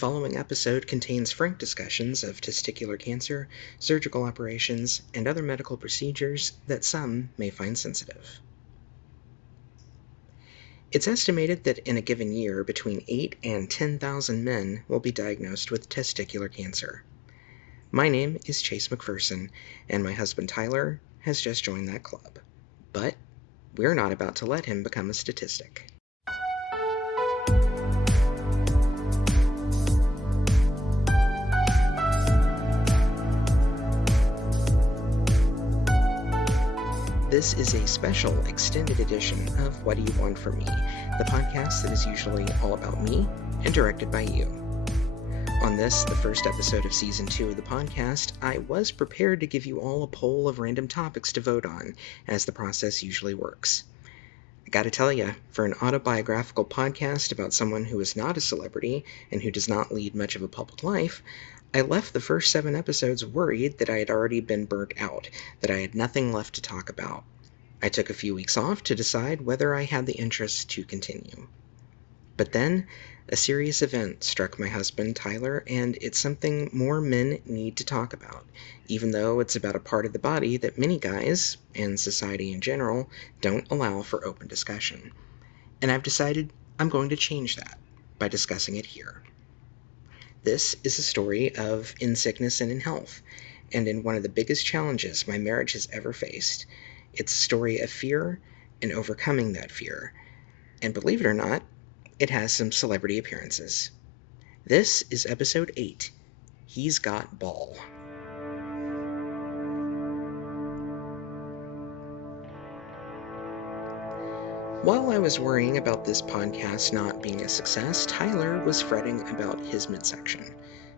following episode contains frank discussions of testicular cancer, surgical operations, and other medical procedures that some may find sensitive. It's estimated that in a given year, between 8 and 10,000 men will be diagnosed with testicular cancer. My name is Chase McPherson, and my husband Tyler has just joined that club. But we're not about to let him become a statistic. This is a special extended edition of What Do You Want From Me, the podcast that is usually all about me and directed by you. On this, the first episode of Season 2 of the podcast, I was prepared to give you all a poll of random topics to vote on, as the process usually works. I gotta tell you, for an autobiographical podcast about someone who is not a celebrity and who does not lead much of a public life, I left the first 7 episodes worried that I had already been burnt out, that I had nothing left to talk about. I took a few weeks off to decide whether I had the interest to continue. But then, a serious event struck my husband, Tyler, and it's something more men need to talk about, even though it's about a part of the body that many guys, and society in general, don't allow for open discussion. And I've decided I'm going to change that by discussing it here. This is a story of in sickness and in health, and in one of the biggest challenges my marriage has ever faced. It's a story of fear and overcoming that fear. And believe it or not, it has some celebrity appearances. This is episode 8, He's Got Ball. While I was worrying about this podcast not being a success, Tyler was fretting about his midsection,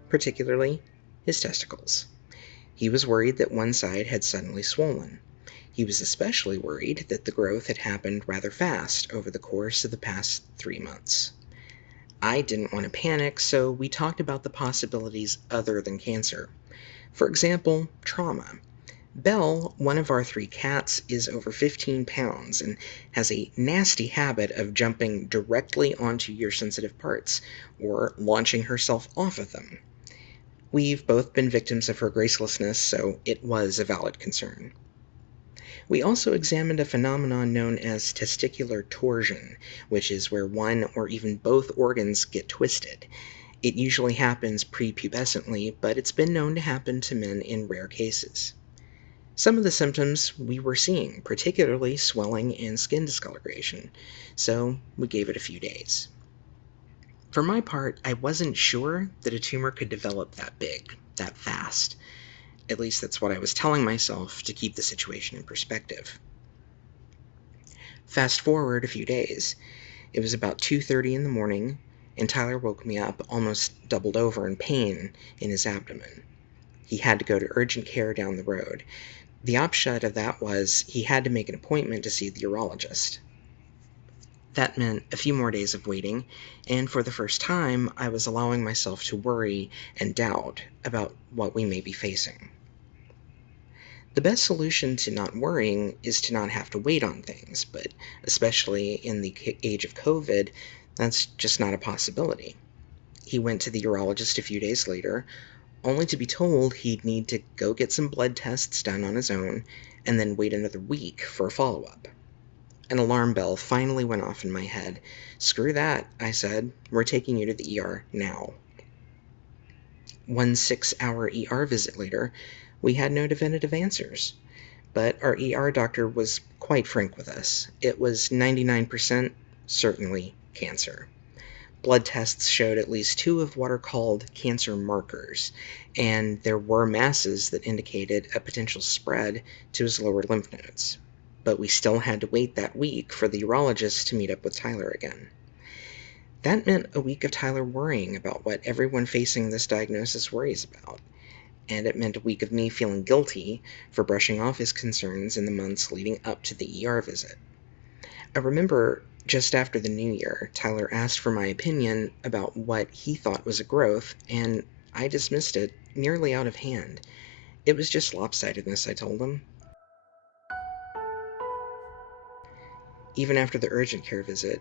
particularly his testicles. He was worried that one side had suddenly swollen. He was especially worried that the growth had happened rather fast over the course of the past 3 months. I didn't want to panic, so we talked about the possibilities other than cancer. For example, trauma. Belle, one of our 3 cats, is over 15 pounds and has a nasty habit of jumping directly onto your sensitive parts or launching herself off of them. We've both been victims of her gracelessness, so it was a valid concern. We also examined a phenomenon known as testicular torsion, which is where one or even both organs get twisted. It usually happens prepubescently, but it's been known to happen to men in rare cases. Some of the symptoms we were seeing, particularly swelling and skin discoloration, so we gave it a few days. For my part, I wasn't sure that a tumor could develop that big, that fast. At least that's what I was telling myself to keep the situation in perspective. Fast forward a few days. It was about 2:30 in the morning, and Tyler woke me up almost doubled over in pain in his abdomen. He had to go to urgent care down the road. The upshot of that was he had to make an appointment to see the urologist. That meant a few more days of waiting, and for the first time, I was allowing myself to worry and doubt about what we may be facing. The best solution to not worrying is to not have to wait on things, but especially in the age of COVID, that's just not a possibility. He went to the urologist a few days later, only to be told he'd need to go get some blood tests done on his own, and then wait another week for a follow-up. An alarm bell finally went off in my head. "Screw that," I said. "We're taking you to the ER now." 1 6-hour ER visit later, we had no definitive answers. But our ER doctor was quite frank with us. It was 99% certainly cancer. Blood tests showed at least 2 of what are called cancer markers, and there were masses that indicated a potential spread to his lower lymph nodes. But we still had to wait that week for the urologist to meet up with Tyler again. That meant a week of Tyler worrying about what everyone facing this diagnosis worries about, and it meant a week of me feeling guilty for brushing off his concerns in the months leading up to the ER visit. I remember just after the new year, Tyler asked for my opinion about what he thought was a growth, and I dismissed it nearly out of hand. It was just lopsidedness, I told him. Even after the urgent care visit,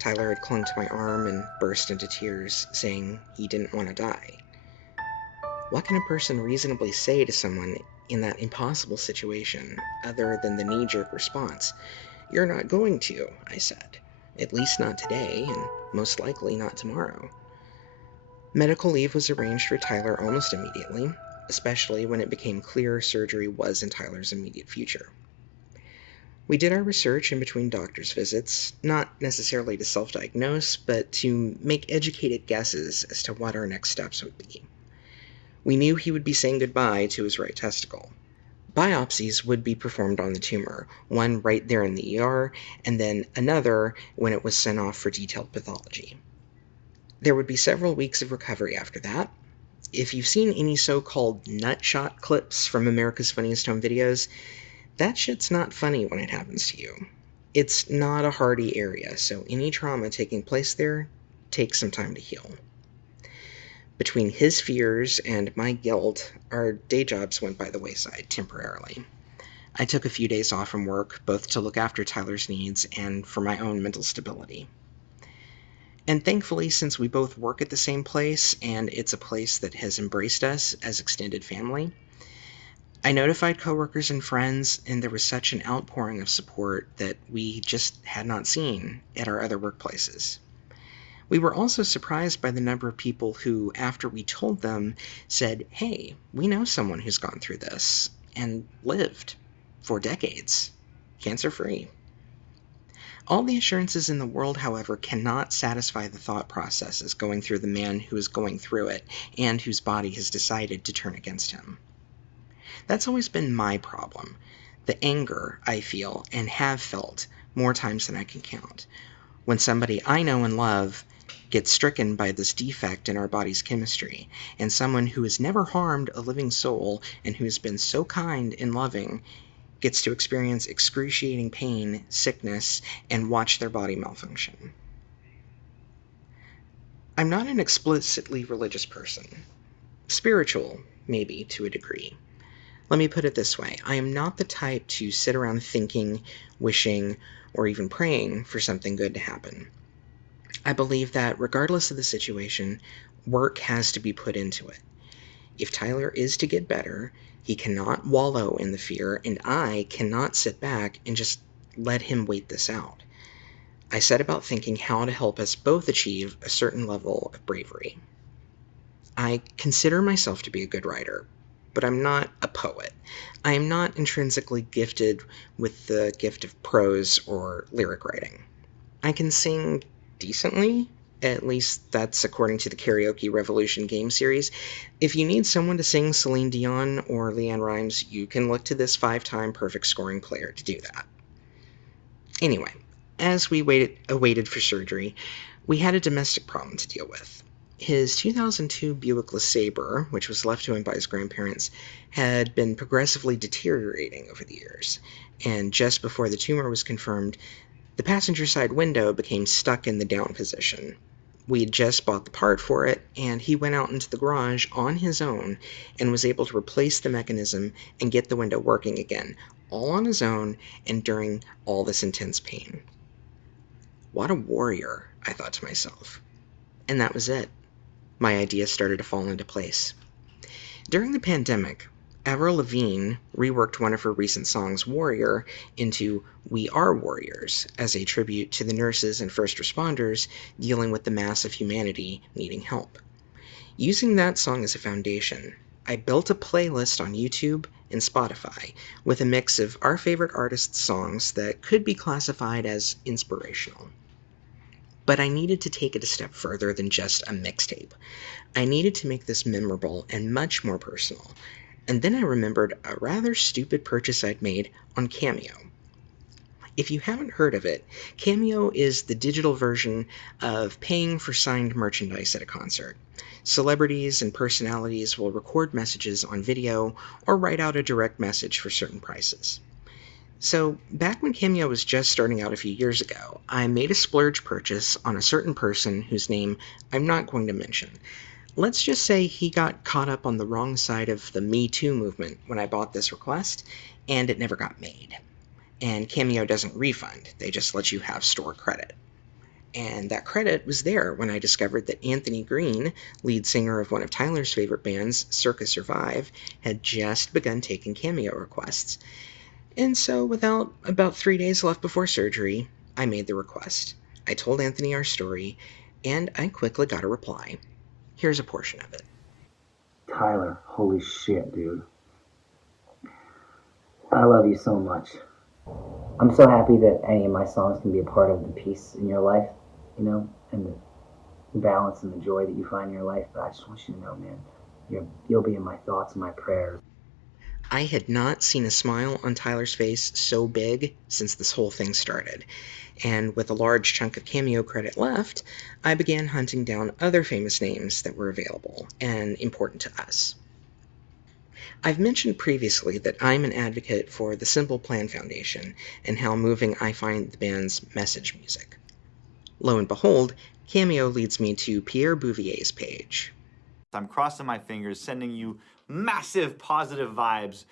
Tyler had clung to my arm and burst into tears, saying he didn't want to die. What can a person reasonably say to someone in that impossible situation other than the knee-jerk response? "You're not going to," I said. "At least not today, and most likely not tomorrow." Medical leave was arranged for Tyler almost immediately, especially when it became clear surgery was in Tyler's immediate future. We did our research in between doctor's visits, not necessarily to self-diagnose, but to make educated guesses as to what our next steps would be. We knew he would be saying goodbye to his right testicle. Biopsies would be performed on the tumor, one right there in the ER, and then another when it was sent off for detailed pathology. There would be several weeks of recovery after that. If you've seen any so-called nutshot clips from America's Funniest Home Videos, that shit's not funny when it happens to you. It's not a hardy area, so any trauma taking place there takes some time to heal. Between his fears and my guilt, our day jobs went by the wayside temporarily. I took a few days off from work, both to look after Tyler's needs and for my own mental stability. And thankfully, since we both work at the same place, and it's a place that has embraced us as extended family, I notified coworkers and friends, and there was such an outpouring of support that we just had not seen at our other workplaces. We were also surprised by the number of people who, after we told them, said, "Hey, we know someone who's gone through this and lived for decades, cancer-free." All the assurances in the world, however, cannot satisfy the thought processes going through the man who is going through it and whose body has decided to turn against him. That's always been my problem. The anger I feel and have felt more times than I can count when somebody I know and love gets stricken by this defect in our body's chemistry, and someone who has never harmed a living soul and who has been so kind and loving gets to experience excruciating pain, sickness, and watch their body malfunction. I'm not an explicitly religious person. Spiritual, maybe, to a degree. Let me put it this way. I am not the type to sit around thinking, wishing, or even praying for something good to happen. I believe that regardless of the situation, work has to be put into it. If Tyler is to get better, he cannot wallow in the fear, and I cannot sit back and just let him wait this out. I set about thinking how to help us both achieve a certain level of bravery. I consider myself to be a good writer, but I'm not a poet. I am not intrinsically gifted with the gift of prose or lyric writing. I can sing decently, at least that's according to the Karaoke Revolution game series. If you need someone to sing Celine Dion or LeAnn Rimes, you can look to this 5-time perfect scoring player to do that. Anyway, as we awaited for surgery, we had a domestic problem to deal with. His 2002 Buick LeSabre, which was left to him by his grandparents, had been progressively deteriorating over the years, and just before the tumor was confirmed, the passenger side window became stuck in the down position. We had just bought the part for it, and he went out into the garage on his own and was able to replace the mechanism and get the window working again, all on his own and during all this intense pain. What a warrior, I thought to myself. And that was it. My ideas started to fall into place. During the pandemic, Avril Lavigne reworked one of her recent songs, Warrior, into We Are Warriors, as a tribute to the nurses and first responders dealing with the mass of humanity needing help. Using that song as a foundation, I built a playlist on YouTube and Spotify with a mix of our favorite artists' songs that could be classified as inspirational. But I needed to take it a step further than just a mixtape. I needed to make this memorable and much more personal. And then I remembered a rather stupid purchase I'd made on Cameo. If you haven't heard of it, Cameo is the digital version of paying for signed merchandise at a concert. Celebrities and personalities will record messages on video or write out a direct message for certain prices. So, back when Cameo was just starting out a few years ago, I made a splurge purchase on a certain person whose name I'm not going to mention. Let's just say he got caught up on the wrong side of the Me Too movement when I bought this request, and it never got made. And Cameo doesn't refund, they just let you have store credit. And that credit was there when I discovered that Anthony Green, lead singer of one of Tyler's favorite bands, Circa Survive, had just begun taking cameo requests. And so, without about 3 days left before surgery, I made the request. I told Anthony our story, and I quickly got a reply. Here's a portion of it. Tyler, holy shit, dude. I love you so much. I'm so happy that any of my songs can be a part of the peace in your life, and the balance and the joy that you find in your life. But I just want you to know, man, you'll be in my thoughts and my prayers. I had not seen a smile on Tyler's face so big since this whole thing started, and with a large chunk of cameo credit left, I began hunting down other famous names that were available and important to us. I've mentioned previously that I'm an advocate for the Simple Plan Foundation and how moving I find the band's message music. Lo and behold, Cameo leads me to Pierre Bouvier's page. I'm crossing my fingers, sending you massive positive vibes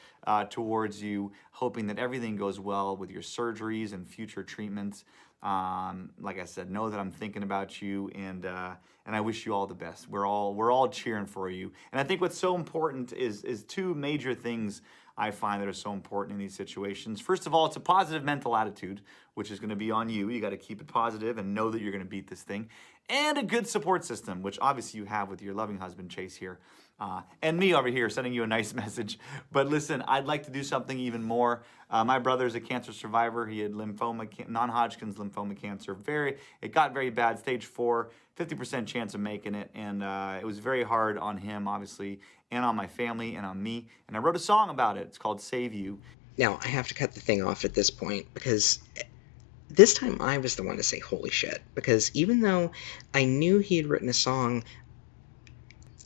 towards you, hoping that everything goes well with your surgeries and future treatments. Like I said, know that I'm thinking about you, and I wish you all the best. We're all cheering for you. And I think what's so important is two major things I find that are so important in these situations. First of all, it's a positive mental attitude, which is going to be on you. You got to keep it positive and know that you're going to beat this thing. And a good support system, which obviously you have with your loving husband, Chase, here. And me over here sending you a nice message. But listen, I'd like to do something even more. My brother's a cancer survivor. He had lymphoma, non-Hodgkin's lymphoma cancer. It got very bad, stage 4, 50% chance of making it. And it was very hard on him, obviously, and on my family and on me. And I wrote a song about it. It's called Save You. Now, I have to cut the thing off at this point because this time I was the one to say holy shit, because even though I knew he had written a song,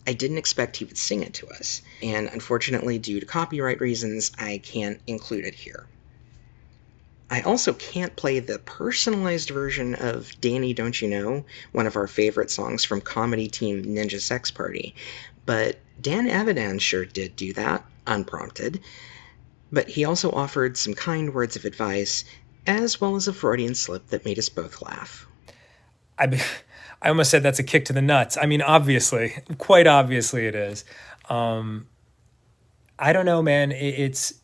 I didn't expect he would sing it to us, and unfortunately, due to copyright reasons, I can't include it here. I also can't play the personalized version of Danny Don't You Know, one of our favorite songs from comedy team Ninja Sex Party, but Dan Avidan sure did do that, unprompted. But he also offered some kind words of advice, as well as a Freudian slip that made us both laugh. I almost said that's a kick to the nuts. I mean, obviously, quite obviously it is. I don't know, man. It's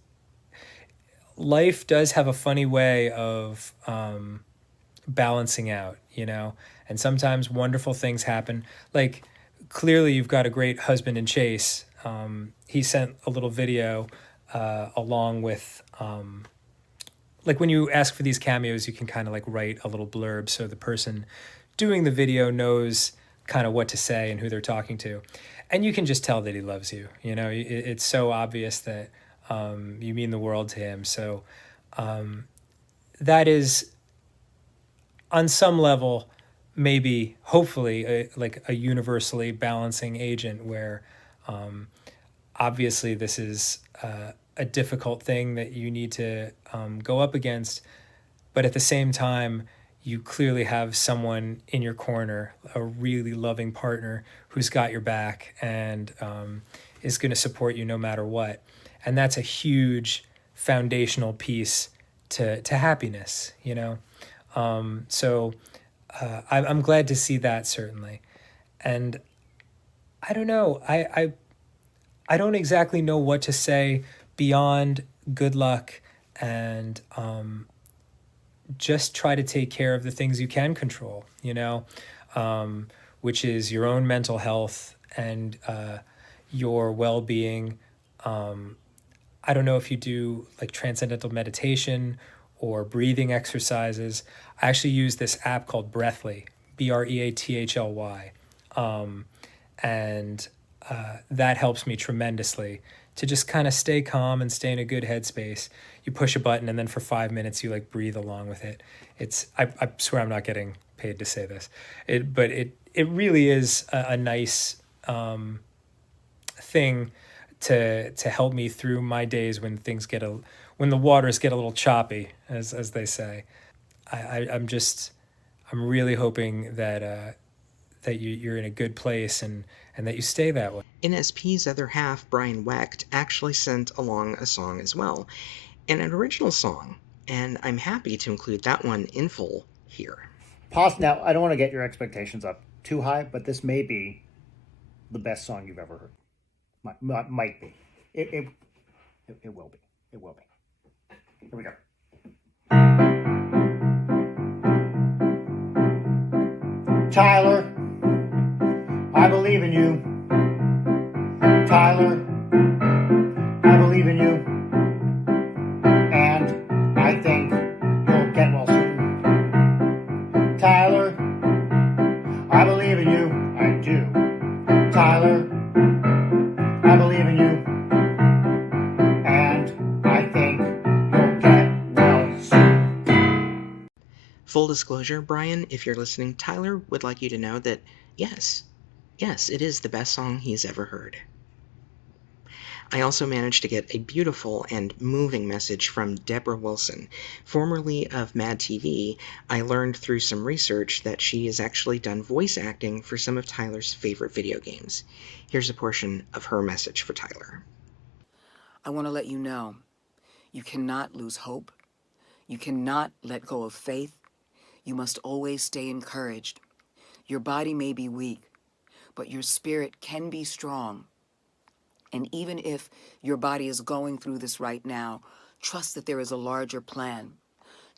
life does have a funny way of balancing out, and sometimes wonderful things happen. Like, clearly you've got a great husband in Chase. He sent a little video along with, like, when you ask for these cameos, you can kind of like write a little blurb so the person doing the video knows kind of what to say and who they're talking to. And you can just tell that he loves you. It's so obvious that you mean the world to him. So that is, on some level, maybe, hopefully, like a universally balancing agent where obviously this is a difficult thing that you need to go up against. But at the same time, you clearly have someone in your corner, a really loving partner who's got your back and is going to support you no matter what. And that's a huge foundational piece to happiness, So I'm glad to see that, certainly. And I don't know, I don't exactly know what to say beyond good luck and just try to take care of the things you can control, which is your own mental health and your well-being. I don't know if you do like transcendental meditation or breathing exercises. I actually use this app called Breathly, Breathly. And that helps me tremendously to just kind of stay calm and stay in a good headspace. You push a button and then for 5 minutes you like breathe along with it. I swear I'm not getting paid to say this, but it really is a nice thing to help me through my days when things when the waters get a little choppy, as they say. I'm really hoping that you're in a good place and that you stay that way. NSP's other half, Brian Wecht, actually sent along a song as well, and an original song, and I'm happy to include that one in full here. Now, I don't want to get your expectations up too high, but this may be the best song you've ever heard. Might be. It will be. It will be. Here we go. Tyler, I believe in you. Tyler, I believe in you. And I think you'll get well soon. Tyler, I believe in you. I do. Tyler, I believe in you. And I think you'll get well soon. Full disclosure, Brian, if you're listening, Tyler would like you to know that, yes, it is the best song he's ever heard. I also managed to get a beautiful and moving message from Deborah Wilson. Formerly of Mad TV, I learned through some research that she has actually done voice acting for some of Tyler's favorite video games. Here's a portion of her message for Tyler. I want to let you know, you cannot lose hope. You cannot let go of faith. You must always stay encouraged. Your body may be weak, but your spirit can be strong. And even if your body is going through this right now, trust that there is a larger plan.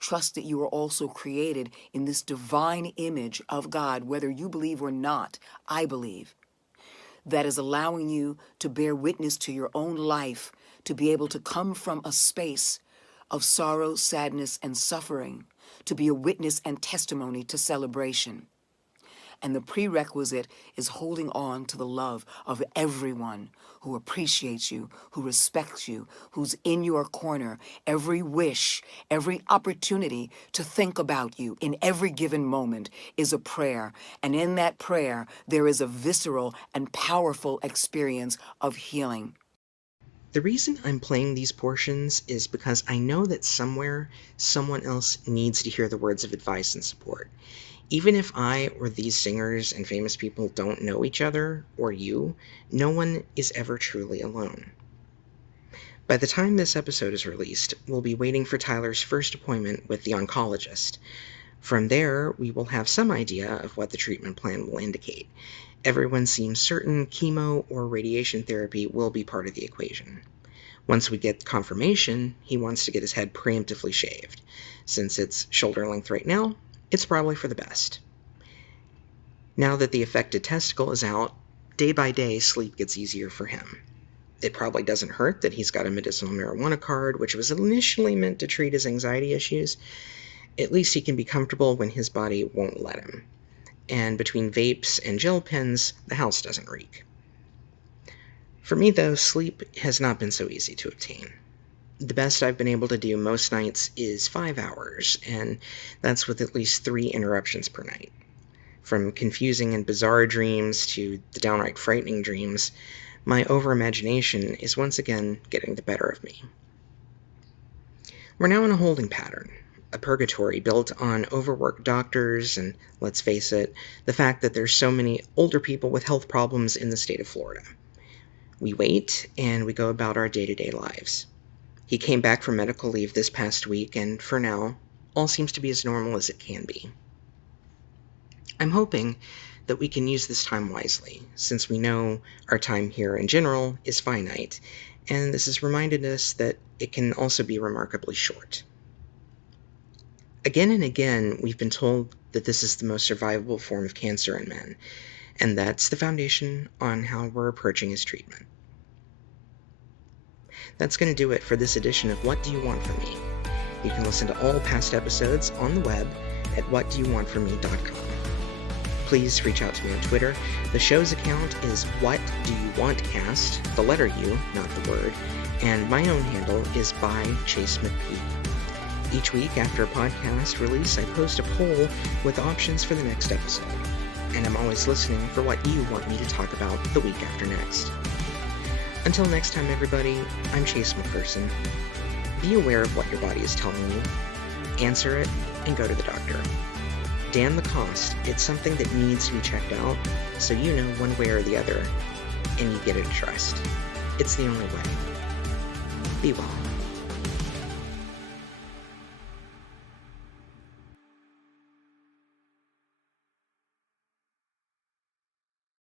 Trust that you are also created in this divine image of God, whether you believe or not. I believe. That is allowing you to bear witness to your own life, to be able to come from a space of sorrow, sadness, and suffering, to be a witness and testimony to celebration. And the prerequisite is holding on to the love of everyone who appreciates you, who respects you, who's in your corner. Every wish, every opportunity to think about you in every given moment is a prayer. And in that prayer, there is a visceral and powerful experience of healing. The reason I'm playing these portions is because I know that somewhere, someone else needs to hear the words of advice and support. Even if I or these singers and famous people don't know each other, or you, no one is ever truly alone. By the time this episode is released, we'll be waiting for Tyler's first appointment with the oncologist. From there, we will have some idea of what the treatment plan will indicate. Everyone seems certain chemo or radiation therapy will be part of the equation. Once we get confirmation, he wants to get his head preemptively shaved. Since it's shoulder length right now, it's probably for the best. Now that the affected testicle is out, day by day sleep gets easier for him. It probably doesn't hurt that he's got a medicinal marijuana card, which was initially meant to treat his anxiety issues. At least he can be comfortable when his body won't let him. And between vapes and gel pens, the house doesn't reek. For me, though, sleep has not been so easy to obtain. The best I've been able to do most nights is 5 hours, and that's with at least 3 interruptions per night. From confusing and bizarre dreams to the downright frightening dreams, my overimagination is once again getting the better of me. We're now in a holding pattern, a purgatory built on overworked doctors and, let's face it, the fact that there's so many older people with health problems in the state of Florida. We wait, and we go about our day-to-day lives. He came back from medical leave this past week, and for now, all seems to be as normal as it can be. I'm hoping that we can use this time wisely, since we know our time here in general is finite, and this has reminded us that it can also be remarkably short. Again and again, we've been told that this is the most survivable form of cancer in men, and that's the foundation on how we're approaching his treatment. That's going to do it for this edition of What Do You Want From Me? You can listen to all past episodes on the web at whatdoyouwantfromme.com. Please reach out to me on Twitter. The show's account is What Do You Want Cast, the letter U, not the word, and my own handle is by Chase McPhee. Each week after a podcast release, I post a poll with options for the next episode, and I'm always listening for what you want me to talk about the week after next. Until next time, everybody, I'm Chase McPherson. Be aware of what your body is telling you, answer it, and go to the doctor. Damn the cost, it's something that needs to be checked out, so you know one way or the other, and you get it addressed. It's the only way. Be well.